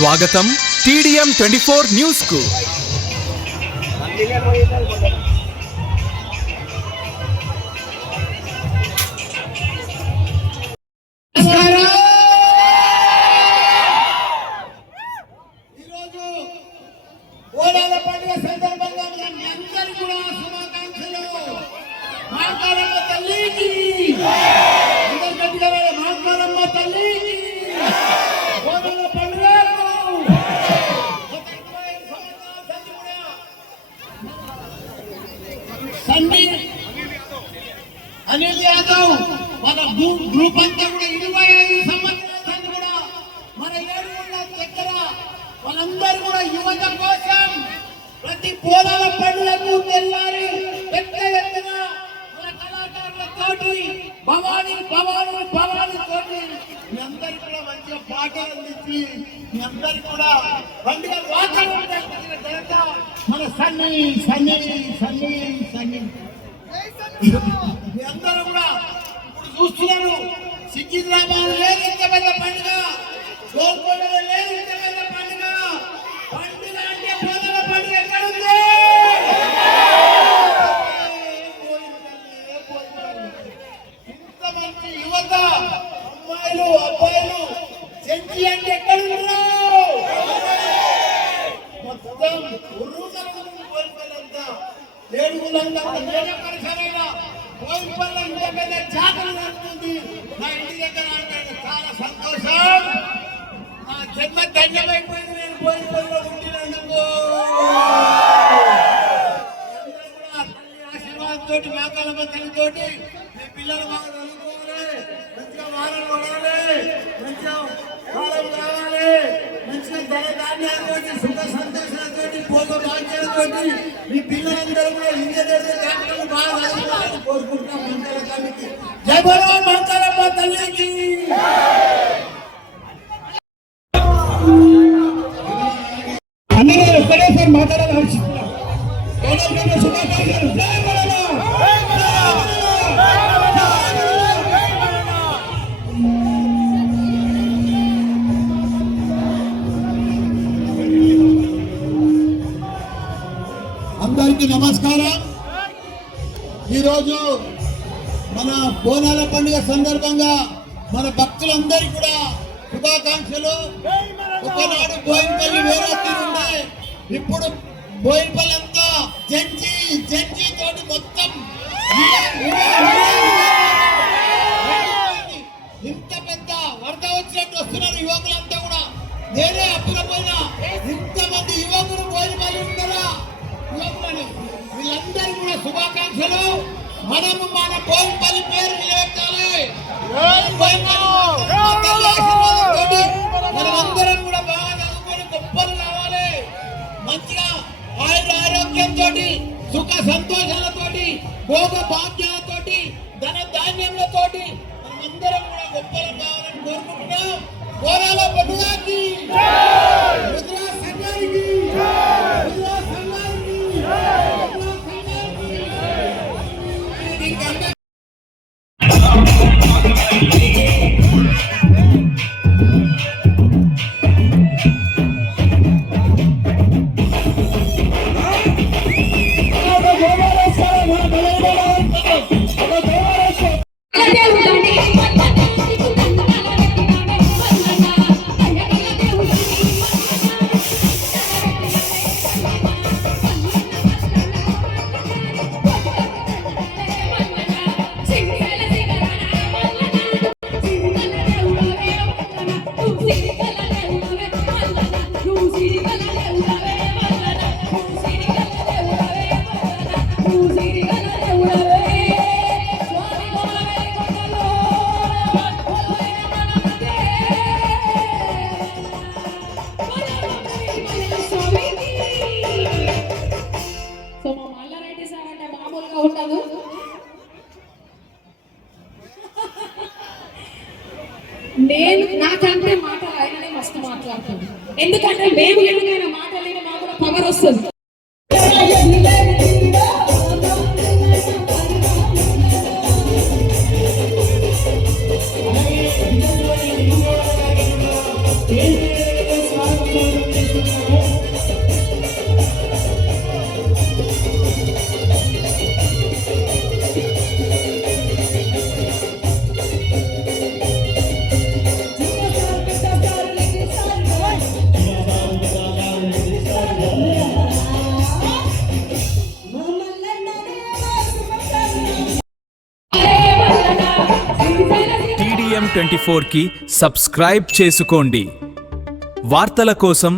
స్వాగతం TDM 24 news కు. అనిల్ యాదవ్ మన గ్రూప్ అంతా కూడా 25 సంవత్సరాలు కూడా మన ఏడుగుండ దగ్గర వాళ్ళందరూ కూడా యువత కోసం ప్రతి పోలాల పండుగకు తెల్లారి పెద్ద ఎత్తున మన కళాకారులతోటి భవానీ తోటి మీ అందరికి కూడా మంచిగా పాటలు అందించి మీ అందరికి కూడా పండుగ వాతావరణం జనత మన సన్నీ మీ అందరూ కూడా ఇప్పుడు చూస్తున్నారు. సికింద్రాబాద్ లేదు ఇంత పెద్ద పండుగ, గోల్కొండలో లేదు ఇంత పెద్ద పండుగ. పండుగ అంటే పోదల పండుగ ఎక్కడ ఉంది? ఇంత మంచి యువత అమ్మాయిలు అబ్బాయిలు సెంచి అంటే ఎక్కడ ఉన్నారు? మొత్తం కోల్పల్లంతా ఏడుగులంతా పరిసరైన కోల్పల్ల ఇంత పెద్ద జాతర జరుగుతుంది. నా ఇంటి దగ్గర అంటే చాలా సంతోషం. నా జన్మ ధన్యమైపోయింది. నేను కోల్పల్లో ఉండినందుకు తల్లి ఆశీర్వాదంతో మేకలమ్మ తల్లితోటి మీ పిల్లలు బాగా చదువుకోవాలి, మంచిగా వారాలు పడాలి, మంచిగా కాలం రావాలి, మంచిగా ధనధాన్యాలతో సుఖ సంతోషాలతో భోగ భాగ్యాలతో మీ పిల్లలందరూ కూడా ఇంజనీర్ డాక్టర్లు బాగా చదువుకోవాలని కోరుకుంటున్నాం. మంచాల తల్లికి జై బలో, మంచాలమ్మ తల్లికి. అందరూ ఒక్కడేసారి మాట్లాడాలని ఆలోచిస్తున్నాం. శుభాకాంక్షలు. జై బలో. అందరికీ నమస్కారం. ఈరోజు మన బోనాల పండుగ సందర్భంగా మన భక్తులందరికీ కూడా శుభాకాంక్షలు. ఒకనాడు బోయినపల్లి వేరే తీరుండే, ఇప్పుడు బోయినపల్లి అంతా జంజి తోటి మొత్తం ఇంత పెద్ద వరద వచ్చినట్టు వస్తున్నారు యువకులంతా కూడా. నేనే అప్పుడపోయినా ఇంతమంది యువకులు బోయినపల్లి ఉన్నారా యువకులని. వీళ్ళందరూ కూడా శుభాకాంక్షలు. మనము మన బోయినపల్లి పేరు నిలబెట్టాలి. మనమందరం కూడా బాగా చదువుకొని గొప్పలు కావాలి. మంచిగా ఆరోగ్యంతో సుఖ సంతోషాలతోటి భోగ భాగ్యాలతోటి ధన ధాన్యములతోటి మనమందరం కూడా గొప్పలు కావాలని కోరుకుంటున్నాం. పోరాల పండుగకి ఉండదు. నేను నాకంటే మాటలు ఆయననే మస్తు మాట్లాడతాను. ఎందుకంటే మేము ఎదుగైన మాటలైన మాకు కూడా పవర్ వస్తుంది. TDM 24 కి సబ్స్క్రైబ్ చేసుకోండి. వార్తల కోసం